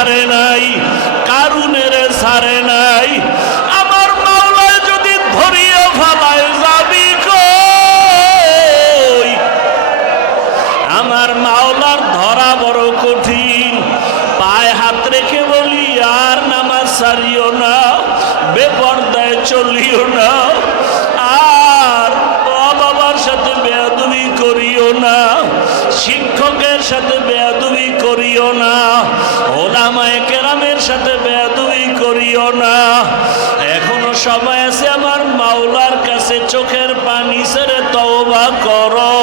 ছাড়ে নাই, কারুনের ছাড়ে নাই। আমার মাওলায় যদি ধরিয়ে ফেলায় যাবি আমার মাওলার ধরা বড় কঠিন। পায়ে হাত রেখে বলি, আর নামাজ সারিও না, বেপর্দায় চলিও না। সময় আছে আমার মাওলার কাছে চোখের পানি ছেড়ে তওবা করো।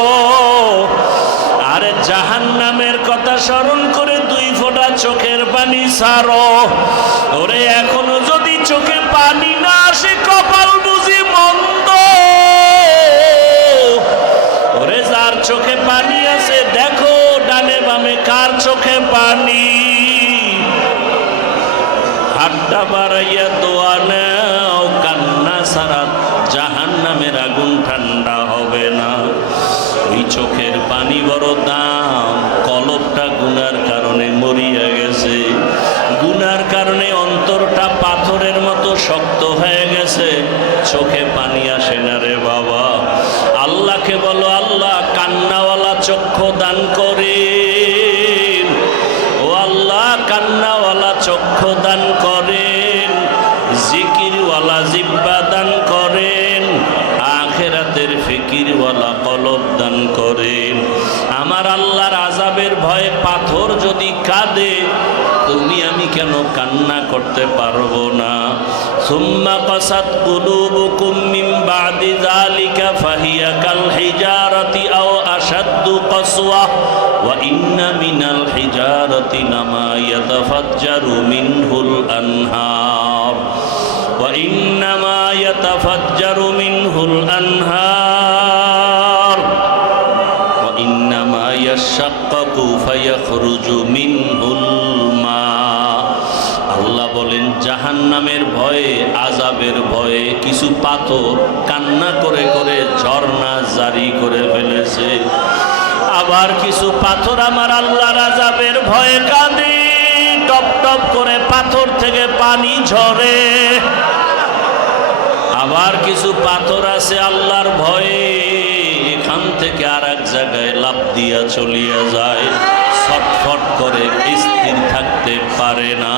আরে জাহান নামের কথা স্মরণ করে দুই ফোঁটা চোখের পানি সারো ওরে, এখনও যদি চোখে পানি না আসে, কপাল বুঝি মন্দ। ওরে, যার চোখে পানি আছে, দেখো ডানে বামে কার চোখে পানি। হাড্ডা বাড়াইয়া দোয়া নেও সারা জাহান নামের আগুন ঠান্ডা হবে না। ওই চোখের পানি বড় দাম। কলবটা গুনার কারণে মরিয়া গেছে। গুনার কারণে অন্তরটা পাথরের মতো শক্ত হয়ে গেছে। চোখে পানি আসে না রে বাবা। আল্লাহকে বলো, আল্লাহ, কান্নাওয়ালা চক্ষু দান করে ও আল্লাহ, কান্নাওয়ালা চক্ষু দান করেন। জিকিরওয়ালা জিব্বা কেন কান্না করতে পারব না? সুম্মা কাসাত কুলুবুকুম মিন বাদি যালিকা ফাহিয়া কাল হিজারাতি আও আশাদ্দু কাসওয়া, ওয়া ইন্না মিনাল হিজারাতি লামা ইয়াতাফাজ্জারু মিনহুল আনহার, ওয়া ইন্নামা ইয়াতাফাজ্জারু মিনহুল আনহার, ওয়া ইন্নামা ইয়াশাক্কাকু ফায়াখরুজু মিনহুল জাহান নামের ভয়ে আজাবের ভয়ে কিছু পাথর কান্না করে করে ঝর্ণা জারি করে ফেলেছে। আবার কিছু পাথর আমার আল্লাহর আজাবের ভয়ে কাঁদে, টপ টপ করে পাথর থেকে পানি ঝরে। আবার কিছু পাথর আছে আল্লাহর ভয়ে, এখান থেকে আর এক জায়গায় লাভ দিয়া চলিয়া যায়। ছটফট করে স্থির থাকতে পারে না।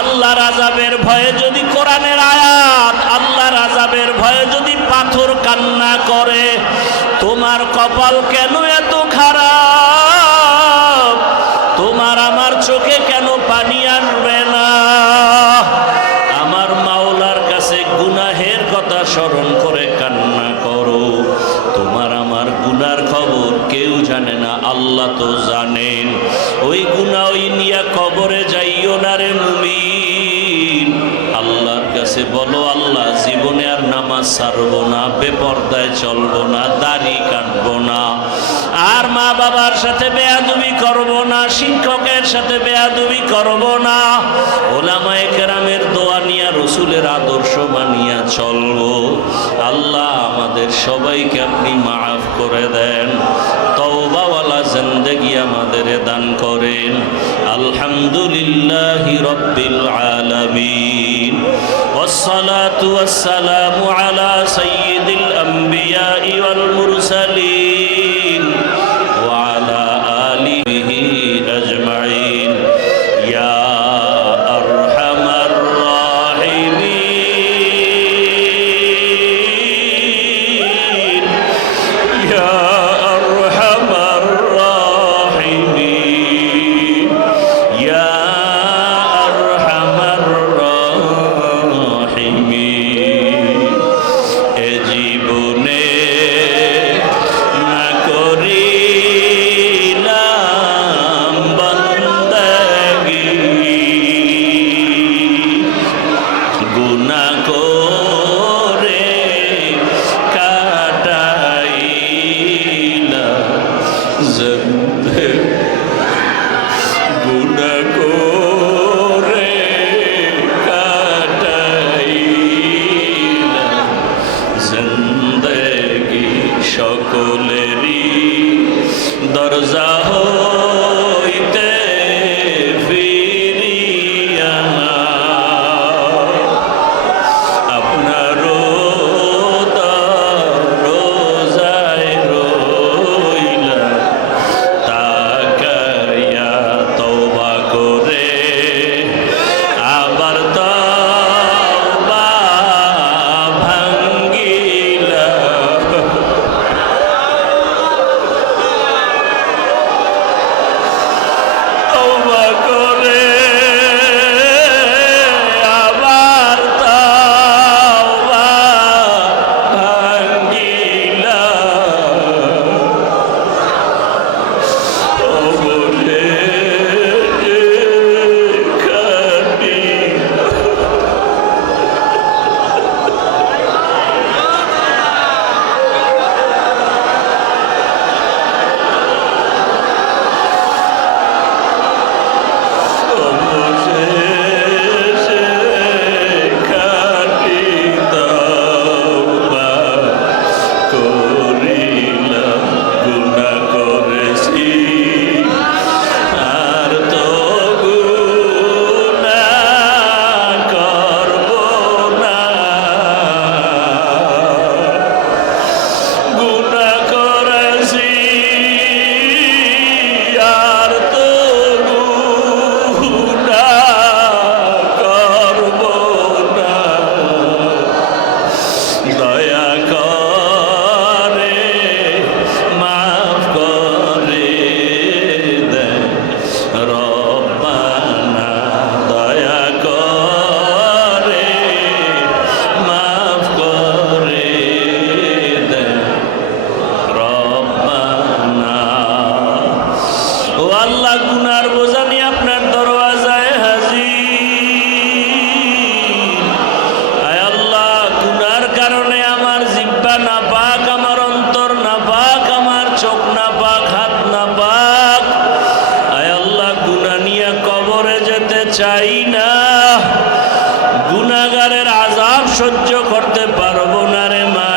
আল্লাহ রাজাবের ভয়ে যদি কোরআনের আয়াত আল্লাহ রাজাবের ভয়ে যদি পাথর কান্না করে, তোমার কপাল কেন এত খারাপ? ওই গুনা ওই নিয়া কবরে যাইও না রে মুমিন। আল্লাহর কাছে বলো, আল্লাহ, জীবনে আর নামাজ ছাড়বো না, বেপর্দায় চলবো না, দাড়ি কাটবো না, আর মা বাবার সাথে বেয়াদুবি করব না, শিক্ষকের সাথে বেয়াদুবি করব না, ওলামায়ে কেরামের দোয়া নিয়া রসুলের আদর্শ মানিয়া চলবো। আল্লাহ, আমাদের সবাইকে আপনি মাফ করে দেন তওবাওয়ালা জিন্দেগি আমাদের দান করেন আলহামদুলিল্লাহ রব্বিল আলামিন والصلاة والسلام على سيد গুনাগারের আজাব সহ্য করতে পারব না রে মা।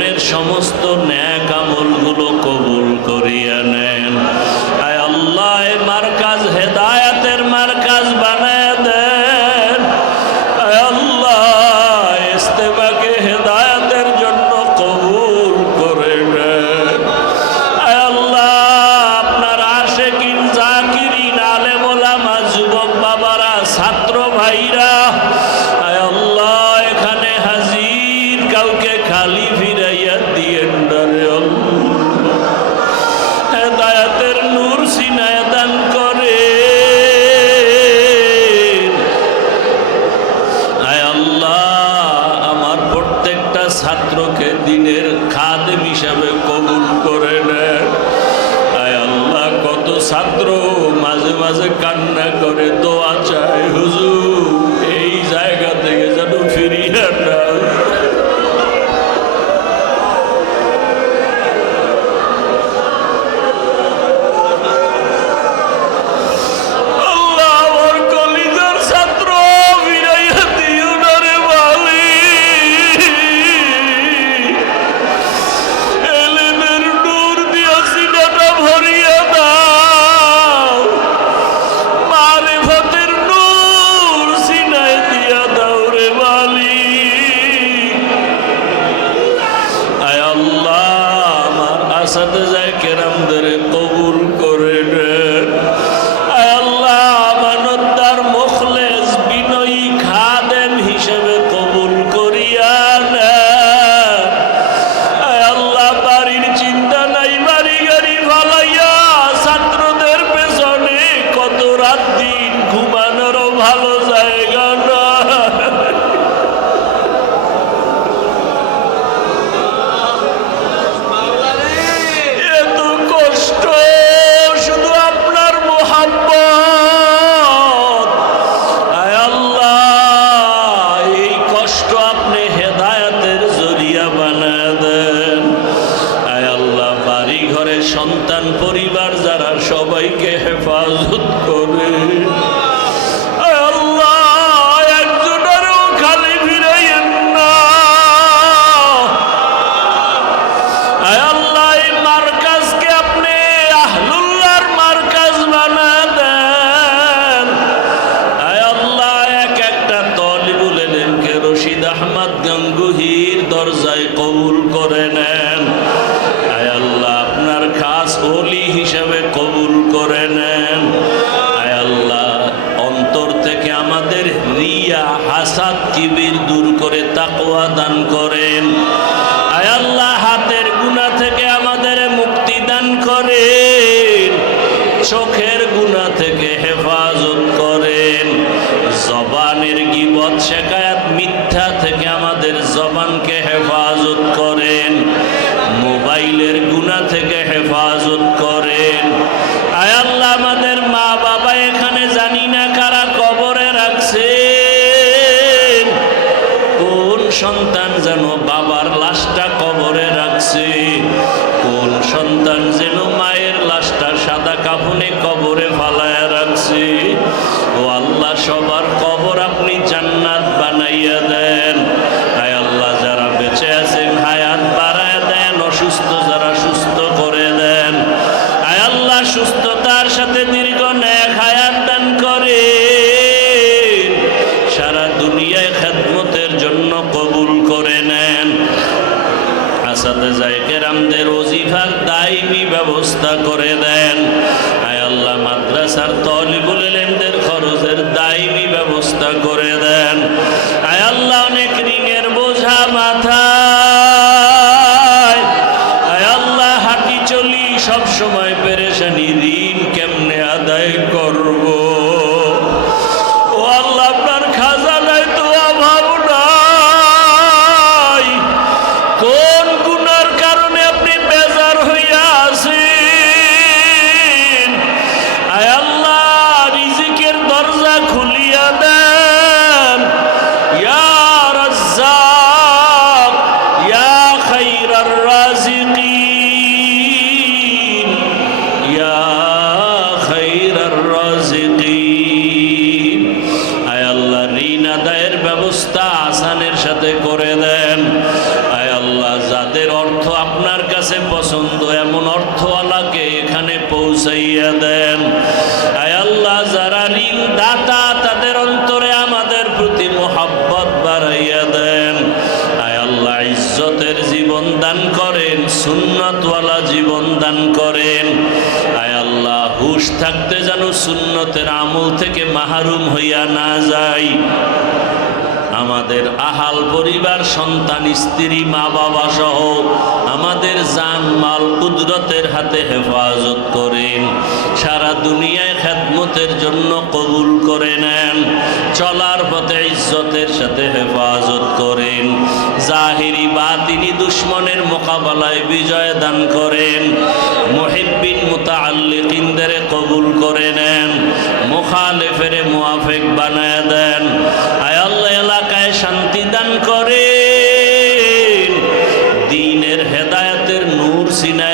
জীবনের সমস্ত ন্যাক আমলগুলো কবুল করিয়া নেন। আয় আল্লাহ মার্কাজ হেদায়াতের মার্কাজ বার পরিবার যারা সবাইকে হেফাজত করে। দিয়া হাসাদ কিবির দূর করে তাকওয়া দান করেন। আয়াল্লাহ যেন বাবার লাশটা কবরে রাখছে? কোন সন্তান যেন মায়ের লাশটা সাদা কাফনে কবরে ফালায় রাখছে? ও আল্লাহ সবার ব্যবস্থা করে দেন। আয় আল্লাহ, মাদ্রাসার তলিবুল এলেমদের খরচের দায়ী ব্যবস্থা করে দেন। আয় আল্লাহ, অনেক ঋণের বোঝা মাথা সুন্নতওয়ালা জীবন দান করেন। আয় আল্লাহ, হুশ থাকতে যেন সুন্নতের আমল থেকে মাহরুম হইয়া না যায় আমাদের আহাল পরিবার, সন্তান, স্ত্রী মা বাবা সহ আমাদের জান, মাল, কুদরতের হাতে হেফাজত করেন। সারা দুনিয়ায় খেদমতের জন্য কবুল করে নেন। চলার পথে ইজ্জতের সাথে হেফাজত করেন। জাহিরি বা তিনি দুশ্মনের মোকাবেলায় বিজয় দান করেন। মহিব্বিন মোতাল্লিকিনদের কবুল করে নেন। মোখালেফের মুআফেক বানায় দেন। See sine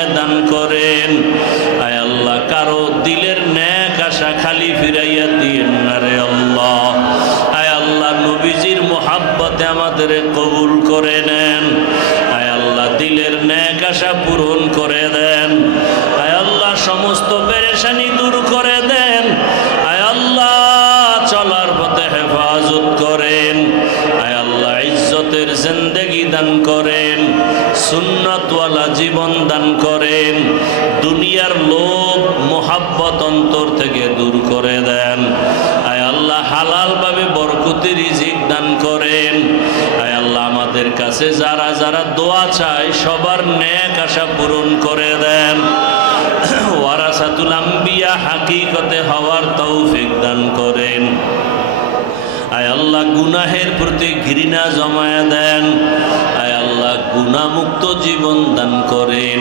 যারা দোয়া চায়, সবার ন্যাক আশা পূরণ করে দেন। ওয়ারাসাতুল আম্বিয়া হাকিকতে হওয়ার তৌফিক দান করেন। আয় আল্লাহ, গুনাহের প্রতি ঘৃণা জমায়া দেন। আয় আল্লাহ গুনামুক্ত জীবন দান করেন।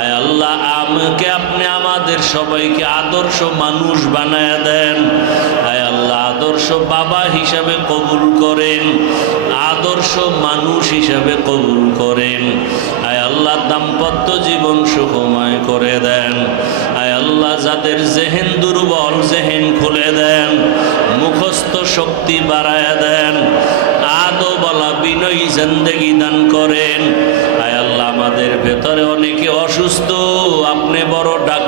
আয় আল্লাহ, আমাকে আপনি আমাদের সবাইকে আদর্শ মানুষ বানায়া দেন। আয় আল্লাহ আদর্শ বাবা হিসাবে কবুল করেন, আদর্শ মানুষ হিসাবে কবুল করেন। আয় আল্লাহ দাম্পত্য জীবন সুখময় করে দেন। আয় আল্লাহ যাদের জেহেন দুর্বল জেহেন খুলে দেন, মুখস্থ শক্তি বাড়ায় দেন আদো বলা বিনয়ী জিন্দেগি দান করেন। আয় আল্লাহ আমাদের ভেতরে অনেকে অসুস্থ, আপনি বড় ডাক্তার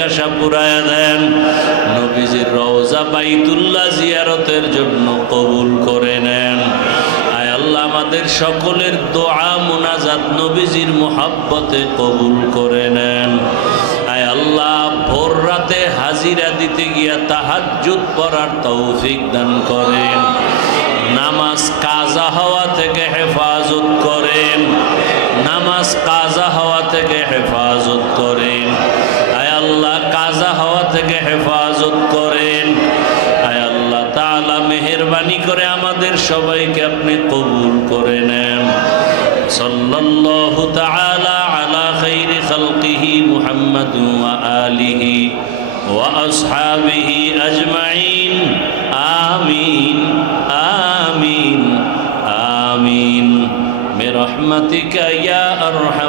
ন্যাক পুরায় দেন, নবীজির রওজা বাইতুল্লাহ জিয়ারতের জন্য কবুল করে নেন। আয় আল্লাহ, আমাদের সকলের দোয়া, মোনাজাত নবীজির মোহাব্বতে কবুল করে নেন। আয় আল্লাহ, ভোর রাতে হাজিরা দিতে গিয়া তাহাজ্জুদ পড়ার তৌফিক দান করেন। নামাজ কাজা হওয়া থেকে হেফাজত করেন। নামাজ কাজা হওয়া থেকে হেফাজত করেন। থেকে হেফাজত করেন আয় আল্লাহ তাআলা মেহেরবানি করে আমাদের সবাইকে আপনি কবুল করে নেন সাল্লাল্লাহু তাআলা আলা খাইরি খালকিহি মুহাম্মাদ ওয়া আলিহি ওয়া আসহাবিহি আজমাইন আমিন আমিন আমিন برحمتك يا أرحم الراحمين